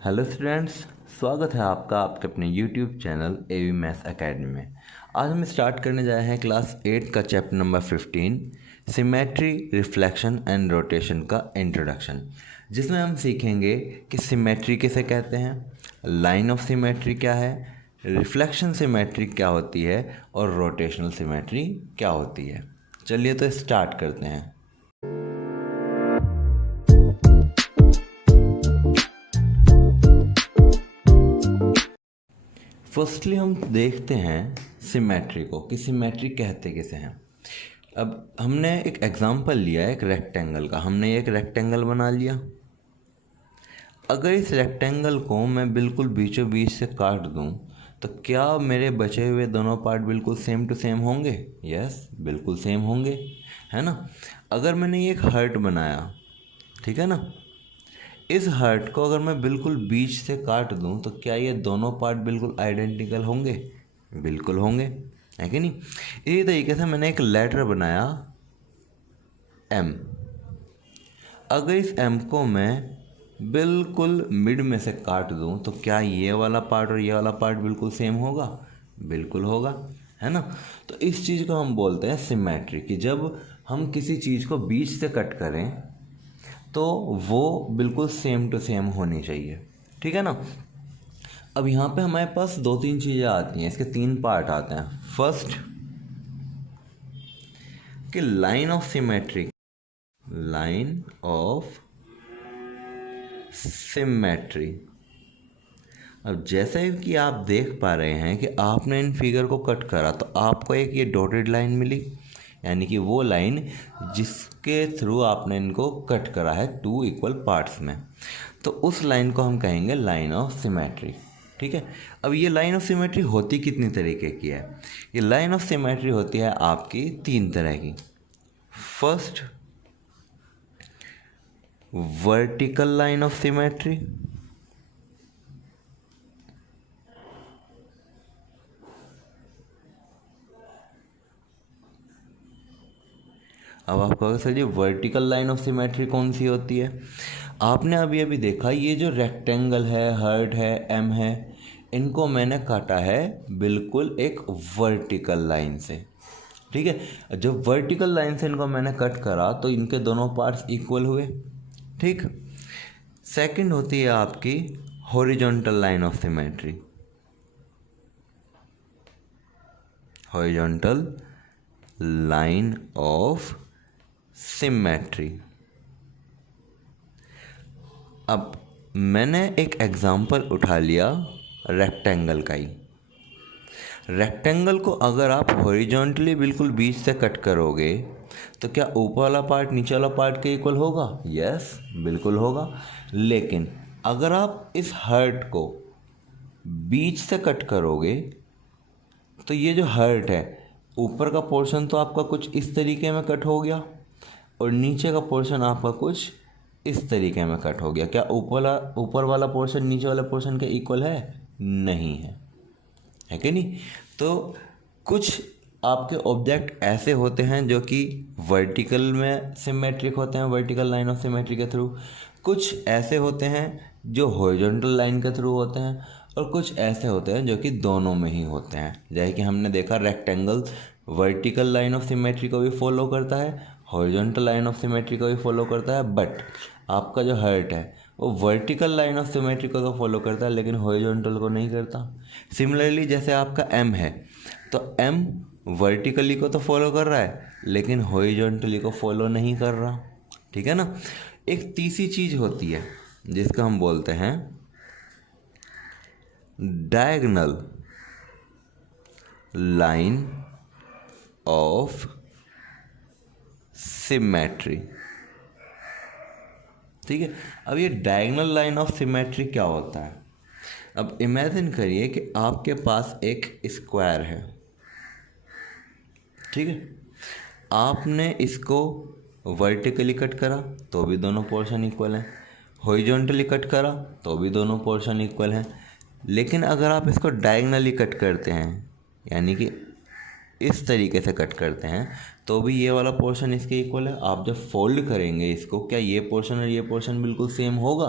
Hello students, स्वागत है आपका आपके अपने YouTube channel AV maths academy में। आज हम स्टार्ट करने जा रहे हैं क्लास 8 का chapter number 15 symmetry, reflection and rotation का इंट्रोडक्शन, जिसमें हम सीखेंगे कि सिमेट्री किसे कहते हैं, लाइन ऑफ सिमेट्री क्या है, रिफ्लेक्शन सिमेट्री क्या होती है और रोटेशनल सिमेट्री क्या होती है। चलिए तो स्टार्ट करते हैं। फर्स्टली हम देखते हैं सिमेट्री को कि सिमेट्री कहते किसे हैं। अब हमने एक एग्जांपल लिया है एक रेक्टेंगल का। हमने एक रेक्टेंगल बना लिया। अगर इस रेक्टेंगल को मैं बिल्कुल बीचों बीच से काट दूं तो क्या मेरे बचे हुए दोनों पार्ट बिल्कुल सेम टू सेम होंगे? यस, बिल्कुल सेम होंगे, है ना। अगर मैंने ये एक हार्ट बनाया, ठीक है ना, इस हार्ट को अगर मैं बिल्कुल बीच से काट दूं तो क्या ये दोनों पार्ट बिल्कुल आइडेंटिकल होंगे? बिल्कुल होंगे, है कि नहीं। इसी तरीके से मैंने एक लेटर बनाया एम। अगर इस एम को मैं बिल्कुल मिड में से काट दूं तो क्या ये वाला पार्ट और ये वाला पार्ट बिल्कुल सेम होगा? बिल्कुल होगा, है ना। तो इस चीज़ को हम बोलते हैं सिमेट्री, कि जब हम किसी चीज़ को बीच से कट करें तो वो बिल्कुल सेम टू सेम होनी चाहिए, ठीक है ना। अब यहाँ पे हमारे पास दो तीन चीज़ें आती हैं, इसके तीन पार्ट आते हैं। फर्स्ट कि line of symmetry, line of symmetry. अब जैसे कि आप देख पा रहे हैं कि आपने इन फिगर को कट करा तो आपको एक ये डॉटेड लाइन मिली, यानी कि वो लाइन जिसके थ्रू आपने इनको कट करा है टू इक्वल पार्ट्स में, तो उस लाइन को हम कहेंगे लाइन ऑफ सिमेट्री, ठीक है। अब ये लाइन ऑफ सिमेट्री होती कितनी तरीके की है? ये लाइन ऑफ सिमेट्री होती है आपकी तीन तरह की। First, vertical line of symmetry. अब आप कहोगे sir ji vertical line of symmetry कौन सी होती है? आपने अभी अभी देखा ये जो रेक्टेंगल है, हार्ट है, एम है, इनको मैंने काटा है बिल्कुल एक वर्टिकल लाइन से, ठीक है। जब वर्टिकल लाइन से इनको मैंने कट करा तो इनके दोनों पार्ट्स इक्वल हुए, ठीक। सेकंड होती है आपकी horizontal line of symmetry. Horizontal line of symmetry. अब मैंने एक एग्जांपल उठा लिया रेक्टेंगल का ही। रेक्टेंगल को अगर आप हॉरिजॉन्टली बिल्कुल बीच से कट करोगे तो क्या ऊपर वाला पार्ट नीचे वाला पार्ट के इक्वल होगा? यस, बिल्कुल होगा। लेकिन अगर आप इस हार्ट को बीच से कट करोगे तो ये जो हार्ट है, ऊपर का पोर्शन तो आपका कुछ इस तरीके में कट हो गया और नीचे का पोर्शन आपका कुछ इस तरीके में कट हो गया। क्या ऊपर वाला पोर्शन नीचे वाले पोर्शन के इक्वल है? नहीं है, है कि नहीं। तो कुछ आपके ऑब्जेक्ट ऐसे होते हैं जो कि वर्टिकल में सिमेट्रिक होते हैं, वर्टिकल लाइन ऑफ सिमेट्री के थ्रू। कुछ ऐसे होते हैं जो हॉरिजॉन्टल लाइन के थ्रू होते हैं और कुछ ऐसे होते हैं जो कि दोनों में ही होते हैं। जैसे कि हमने देखा rectangle vertical line of symmetry को भी फॉलो करता है, हॉरिजॉन्टल लाइन ऑफ सिमेट्री को भी फॉलो करता है, बट आपका जो हार्ट है वो वर्टिकल लाइन ऑफ सिमेट्री को तो फॉलो करता है लेकिन हॉरिजॉन्टल को नहीं करता। सिमिलरली जैसे आपका एम है तो एम वर्टिकली को तो फॉलो कर रहा है लेकिन हॉरिजॉन्टली को फॉलो नहीं कर रहा, ठीक है ना। एक तीसरी चीज़ होती है जिसका हम बोलते हैं डायगोनल लाइन ऑफ सिमेट्री, ठीक है। अब ये डायगोनल लाइन ऑफ सिमेट्री क्या होता है? अब इमेजिन करिए कि आपके पास एक स्क्वायर है, ठीक है। आपने इसको वर्टिकली कट करा तो भी दोनों पोर्शन इक्वल हैं, हॉरिजॉन्टली कट करा तो भी दोनों पोर्शन इक्वल हैं। लेकिन अगर आप इसको डायगोनली कट करते हैं, यानी कि इस तरीके से कट करते हैं, तो भी ये वाला पोर्शन इसके इक्वल है। आप जब फोल्ड करेंगे इसको, क्या ये पोर्शन और ये पोर्शन बिल्कुल सेम होगा?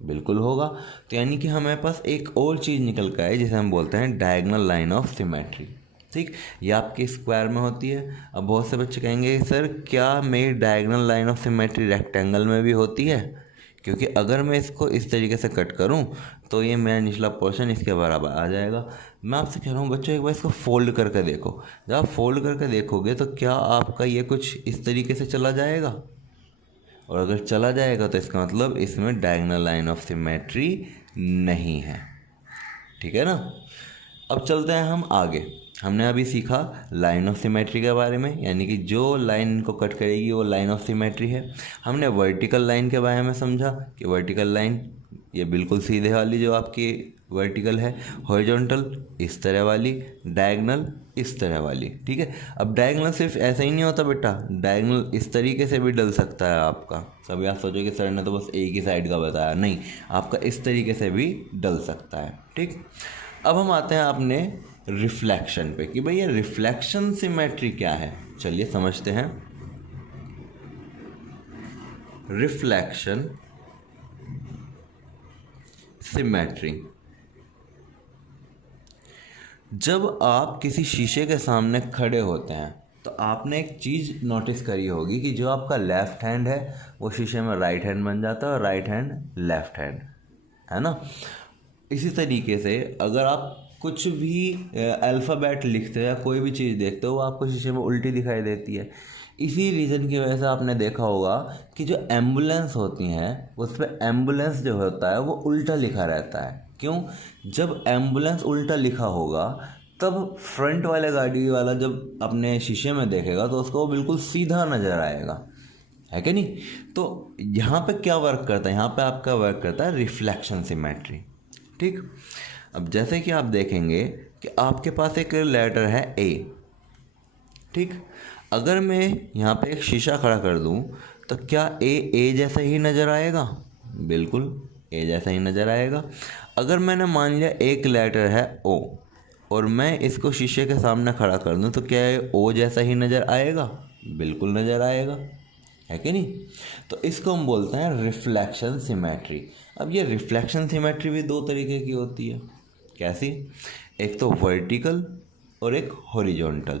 बिल्कुल होगा। तो यानी कि हमारे पास एक और चीज़ निकल कर है जिसे हम बोलते हैं डायगोनल लाइन ऑफ सिमेट्री। ठीक, ये आपके स्क्वायर में होती है। अब बहुत से बच्चे कहेंगे सर क्या मेरी diagonal line of symmetry rectangle में भी होती है, क्योंकि अगर मैं इसको इस तरीके से कट करूं तो ये मेरा निचला पोर्शन इसके बराबर आ जाएगा। मैं आपसे कह रहा हूँ बच्चों एक बार इसको फोल्ड करके देखो। जब आप फोल्ड करके देखोगे तो क्या आपका ये कुछ इस तरीके से चला जाएगा, और अगर चला जाएगा तो इसका मतलब इसमें डायगोनल लाइन ऑफ सिमेट्री नहीं है। ठीक है ना। अब चलते हैं हम आगे। हमने अभी सीखा लाइन ऑफ सिमेट्री के बारे में, यानी कि जो लाइन को कट करेगी वो लाइन ऑफ सिमेट्री है। हमने वर्टिकल लाइन के बारे में समझा कि वर्टिकल लाइन ये बिल्कुल सीधे वाली जो आपकी वर्टिकल है, हॉरिजॉन्टल इस तरह वाली, डायगोनल इस तरह वाली। ठीक है। अब डायगोनल सिर्फ ऐसा ही नहीं होता बेटा, डायगोनल इस तरीके से भी डल सकता है आपका। कभी आप सोचो कि सर ने तो बस एक ही साइड का बताया, नहीं, आपका इस तरीके से भी डल सकता है। ठीक। अब हम आते हैं अपने रिफ्लेक्शन पे कि भाई ये रिफ्लेक्शन सिमेट्री क्या है। चलिए समझते हैं। रिफ्लेक्शन सिमेट्री, जब आप किसी शीशे के सामने खड़े होते हैं तो आपने एक चीज़ नोटिस करी होगी कि जो आपका लेफ़्ट हैंड है वो शीशे में राइट हैंड बन जाता है और राइट हैंड लेफ़्ट हैंड, है ना। इसी तरीके से अगर आप कुछ भी अल्फ़ाबेट लिखते हो या कोई भी चीज़ देखते हो वो आपको शीशे में उल्टी दिखाई देती है। इसी रीज़न की वजह से आपने देखा होगा कि जो एम्बुलेंस होती हैं उस पर एम्बुलेंस जो होता है वो उल्टा लिखा रहता है। क्यों? जब एम्बुलेंस उल्टा लिखा होगा तब फ्रंट वाले गाड़ी वाला जब अपने शीशे में देखेगा तो उसको बिल्कुल सीधा नज़र आएगा, है कि नहीं। तो यहाँ पे क्या वर्क करता है, यहाँ पे आपका वर्क करता है रिफ्लेक्शन सिमेट्री। ठीक। अब जैसे कि आप देखेंगे कि आपके पास एक लेटर है ए। ठीक। अगर मैं यहाँ पे एक शीशा खड़ा कर दूँ तो क्या ए जैसा ही नज़र आएगा? बिल्कुल ए जैसा ही नज़र आएगा। अगर मैंने मान लिया एक लेटर है ओ और मैं इसको शीशे के सामने खड़ा कर दूँ तो क्या ये ओ जैसा ही नज़र आएगा? बिल्कुल नज़र आएगा, है कि नहीं। तो इसको हम बोलते हैं रिफ्लेक्शन सिमेट्री। अब ये रिफ्लेक्शन सिमेट्री भी दो तरीके की होती है। कैसी? एक तो वर्टिकल और एक हॉरिजॉन्टल।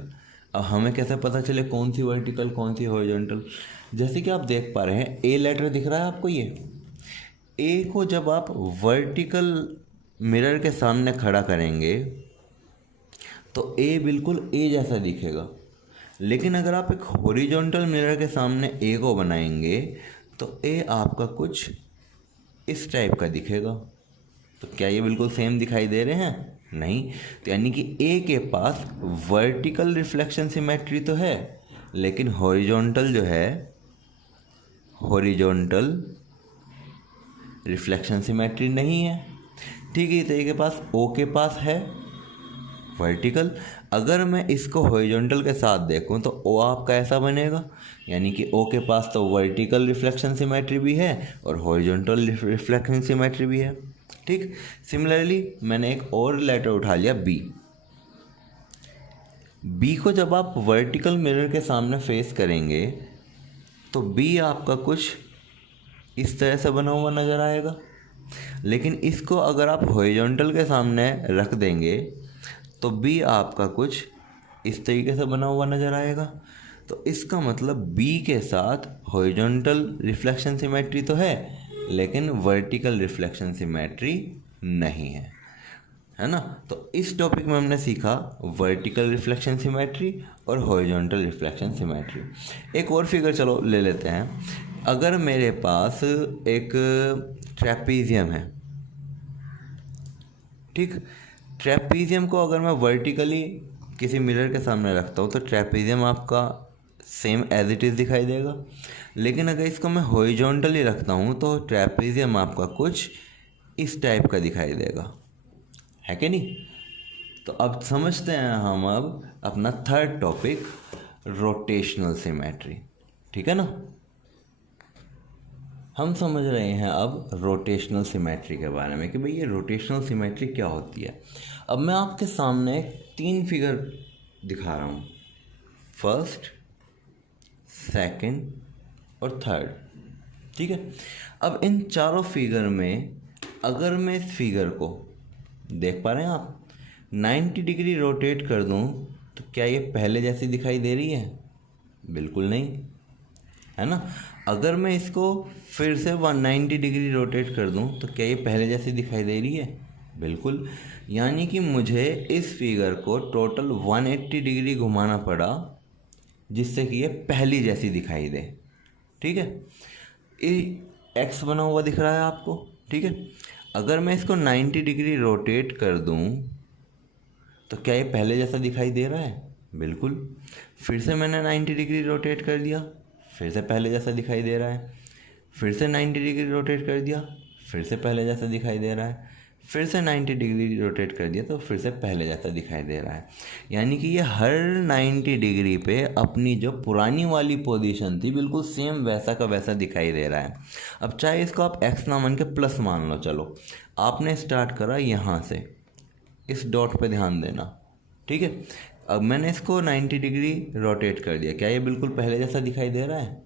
अब हमें कैसे पता चले कौन सी वर्टिकल कौन सी हॉरिजॉन्टल? जैसे कि आप देख पा रहे हैं ए लेटर दिख रहा है आपको, ये ए को जब आप वर्टिकल मिरर के सामने खड़ा करेंगे तो ए बिल्कुल ए जैसा दिखेगा, लेकिन अगर आप एक हॉरिजॉन्टल मिरर के सामने ए को बनाएंगे तो ए आपका कुछ इस टाइप का दिखेगा। तो क्या ये बिल्कुल सेम दिखाई दे रहे हैं? नहीं। तो यानी कि ए के पास वर्टिकल रिफ्लेक्शन सिमेट्री तो है लेकिन हॉरिजॉन्टल जो है, हॉरिजॉन्टल रिफ्लेक्शन सिमेट्री नहीं है। ठीक है। तो ए के पास ओ के पास है वर्टिकल। अगर मैं इसको हॉरिजॉन्टल के साथ देखूं तो ओ आपका ऐसा बनेगा, यानी कि ओ के पास तो वर्टिकल रिफ्लेक्शन सिमेट्री भी है और हॉरिजॉन्टल रिफ्लेक्शन सिमेट्री भी है। ठीक। सिमिलरली मैंने एक और लेटर उठा लिया बी। बी को जब आप वर्टिकल मिरर के सामने फेस करेंगे तो बी आपका कुछ इस तरह से बना हुआ नज़र आएगा, लेकिन इसको अगर आप हॉरिजॉन्टल के सामने रख देंगे तो बी आपका कुछ इस तरीके से बना हुआ नज़र आएगा। तो इसका मतलब बी के साथ हॉरिजॉन्टल रिफ्लेक्शन सिमेट्री तो है लेकिन वर्टिकल रिफ्लेक्शन सिमेट्री नहीं है, है ना। तो इस टॉपिक में हमने सीखा वर्टिकल रिफ्लेक्शन सिमेट्री और हॉरिजॉन्टल रिफ्लेक्शन सिमेट्री। एक और फिगर चलो ले लेते हैं। अगर मेरे पास एक ट्रेपीजियम है, ठीक, ट्रेपीजियम को अगर मैं वर्टिकली किसी मिरर के सामने रखता हूँ तो ट्रेपीजियम आपका सेम एज इट इज़ दिखाई देगा, लेकिन अगर इसको मैं हॉरिजॉन्टली रखता हूँ तो ट्रेपीजियम आपका कुछ इस टाइप का दिखाई देगा, है कि नहीं। तो अब समझते हैं हम अब अपना थर्ड टॉपिक रोटेशनल सिमेट्री। ठीक है ना। हम समझ रहे हैं अब रोटेशनल सिमेट्री के बारे में कि भाई ये रोटेशनल सिमेट्री क्या होती है। अब मैं आपके सामने 3 फिगर दिखा रहा हूँ, फर्स्ट, सेकंड और थर्ड। ठीक है। अब इन चारों फिगर में अगर मैं इस फिगर को देख पा रहे हैं आप 90 डिग्री रोटेट कर दूं तो क्या ये पहले जैसी दिखाई दे रही है? बिल्कुल नहीं, है ना। अगर मैं इसको फिर से 190 डिग्री रोटेट कर दूं तो क्या ये पहले जैसी दिखाई दे रही है? बिल्कुल। यानी कि मुझे इस फिगर को टोटल 180 डिग्री घुमाना पड़ा जिससे कि ये पहली जैसी दिखाई दे। ठीक है, एक्स बना हुआ दिख रहा है आपको। ठीक है, अगर मैं इसको 90 डिग्री रोटेट कर दूं तो क्या ये पहले जैसा दिखाई दे रहा है? बिल्कुल। फिर से मैंने 90 डिग्री रोटेट कर दिया, फिर से पहले जैसा दिखाई दे रहा है। फिर से 90 डिग्री रोटेट कर दिया, फिर से पहले जैसा दिखाई दे रहा है। फिर से 90 डिग्री रोटेट कर दिया तो फिर से पहले जैसा दिखाई दे रहा है। यानी कि ये हर 90 डिग्री पे अपनी जो पुरानी वाली पोजीशन थी बिल्कुल सेम वैसा का वैसा दिखाई दे रहा है। अब चाहे इसको आप एक्स ना मान के प्लस मान लो, चलो आपने स्टार्ट करा यहाँ से, इस डॉट पे ध्यान देना। ठीक है, अब मैंने इसको 90 डिग्री रोटेट कर दिया, क्या ये बिल्कुल पहले जैसा दिखाई दे रहा है?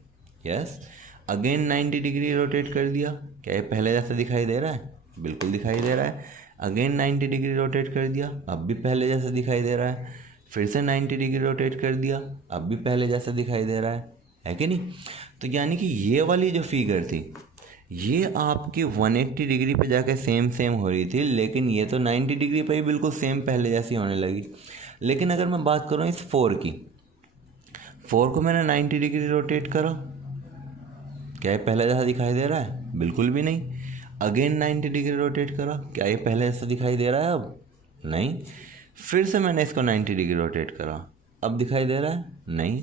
यस। अगेन 90 डिग्री रोटेट कर दिया, क्या ये पहले जैसा दिखाई दे रहा है? बिल्कुल दिखाई दे रहा है। अगेन 90 डिग्री रोटेट कर दिया, अब भी पहले जैसा दिखाई दे रहा है। फिर से 90 डिग्री रोटेट कर दिया, अब भी पहले जैसा दिखाई दे रहा है कि नहीं? तो यानी कि ये वाली जो फिगर थी ये आपकी 180 डिग्री पे जाकर सेम हो रही थी, लेकिन ये तो 90 डिग्री पे ही बिल्कुल सेम पहले जैसी होने लगी। लेकिन अगर मैं बात करूँ इस 4 की, 4 को मैंने 90 डिग्री रोटेट करा, क्या ये पहले जैसा दिखाई दे रहा है? बिल्कुल भी नहीं। अगेन 90 डिग्री रोटेट करा, क्या ये पहले जैसा दिखाई दे रहा है? अब नहीं। फिर से मैंने इसको 90 डिग्री रोटेट करा, अब दिखाई दे रहा है? नहीं।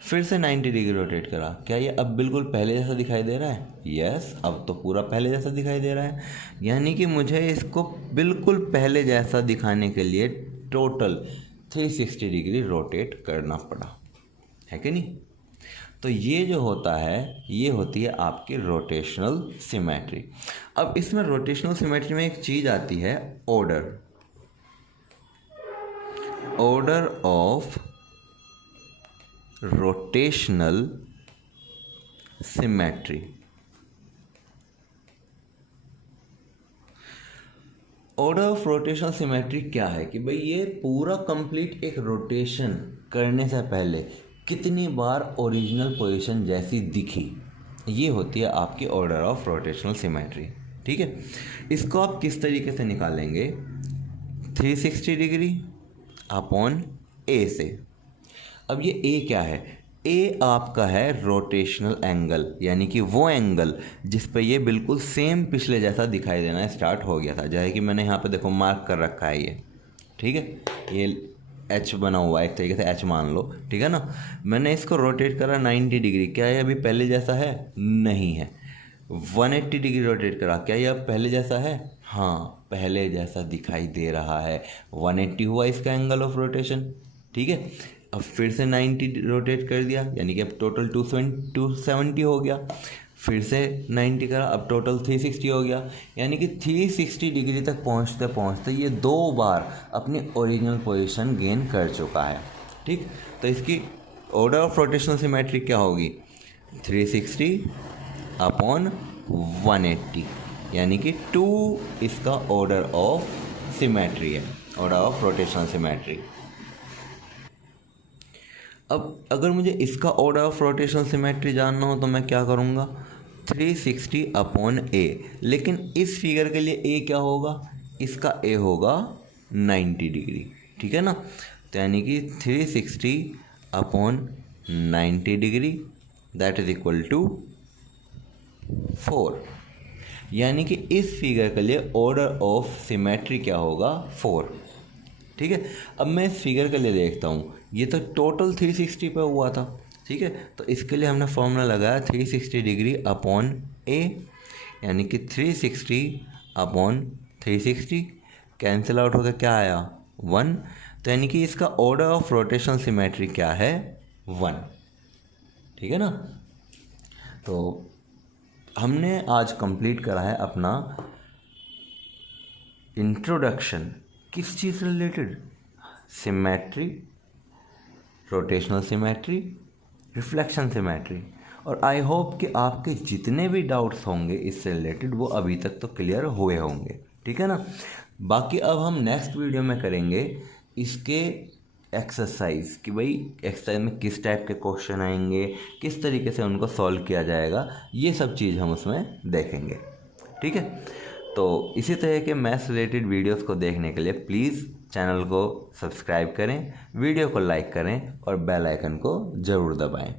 फिर से 90 डिग्री रोटेट करा, क्या ये अब बिल्कुल पहले जैसा दिखाई दे रहा है? यस, अब तो पूरा पहले जैसा दिखाई दे रहा है। यानी कि मुझे इसको बिल्कुल पहले जैसा दिखाने के लिए टोटल 360 डिग्री रोटेट करना पड़ा, है कि नहीं? तो ये जो होता है ये होती है आपकी रोटेशनल सिमेट्री। अब इसमें रोटेशनल सिमेट्री में एक चीज़ आती है, order of rotational symmetry. Order of rotational symmetry क्या है कि भाई ये पूरा कंप्लीट एक रोटेशन करने से पहले कितनी बार ओरिजिनल पोजीशन जैसी दिखी, ये होती है आपकी ऑर्डर ऑफ रोटेशनल सिमेट्री। ठीक है, इसको आप किस तरीके से निकालेंगे? 360 डिग्री अपॉन ए से। अब ये ए क्या है? ए आपका है रोटेशनल एंगल, यानी कि वो एंगल जिस पे ये बिल्कुल सेम पिछले जैसा दिखाई देना स्टार्ट हो गया था। जैसे कि मैंने यहाँ पे देखो मार्क कर रखा है ये, ठीक है, ये एच बना हुआ है, एक तरीके से एच मान लो, ठीक है ना। मैंने इसको रोटेट करा 90 डिग्री, क्या ये अभी पहले जैसा है? नहीं है। 180 डिग्री रोटेट करा, क्या ये अब पहले जैसा है? हाँ, पहले जैसा दिखाई दे रहा है। 180 हुआ इसका एंगल ऑफ रोटेशन। ठीक है, अब फिर से 90 रोटेट कर दिया, यानी कि अब टोटल 270 हो गया। फिर से 90 करा, अब टोटल 360 हो गया। यानी कि 360 डिग्री तक पहुंचते पहुंचते ये 2 बार अपनी ओरिजिनल पोजीशन गेन कर चुका है। ठीक, तो इसकी ऑर्डर ऑफ रोटेशनल सिमेट्री क्या होगी? 360 अपॉन 180, यानी कि 2 इसका ऑर्डर ऑफ सिमेट्री है, ऑर्डर ऑफ रोटेशनल सिमेट्री। अब अगर मुझे इसका ऑर्डर ऑफ रोटेशनल सिमेट्री जानना हो तो मैं क्या करूँगा? 360 अपॉन ए। लेकिन इस फिगर के लिए ए क्या होगा? इसका ए होगा 90 डिग्री, ठीक है ना। तो यानी कि 360 upon 90 degree that is equal to 4। यानी कि इस फिगर के लिए ऑर्डर ऑफ सिमेट्री क्या होगा? 4। ठीक है, अब मैं इस फिगर के लिए देखता हूँ, ये तो टोटल 360 पे हुआ था। ठीक है, तो इसके लिए हमने फॉर्मूला लगाया 360 डिग्री अपॉन ए, यानी कि 360 अपॉन 360 कैंसिल आउट होकर क्या आया? 1। तो यानी कि इसका ऑर्डर ऑफ रोटेशनल सिमेट्री क्या है? 1। ठीक है ना। तो हमने आज कंप्लीट करा है अपना इंट्रोडक्शन, किस चीज़ से related? Symmetry, rotational symmetry, reflection symmetry. और आई होप कि आपके जितने भी डाउट्स होंगे इससे रिलेटेड वो अभी तक तो क्लियर हुए होंगे, ठीक है ना। बाकी अब हम नेक्स्ट वीडियो में करेंगे इसके एक्सरसाइज कि भाई एक्सरसाइज में किस टाइप के क्वेश्चन आएंगे, किस तरीके से उनको सॉल्व किया जाएगा, ये सब चीज़ हम उसमें देखेंगे, ठीक है। तो इसी तरह के मैथ्स रिलेटेड वीडियोस को देखने के लिए प्लीज़ चैनल को सब्सक्राइब करें, वीडियो को लाइक करें और बेल आइकन को ज़रूर दबाएं।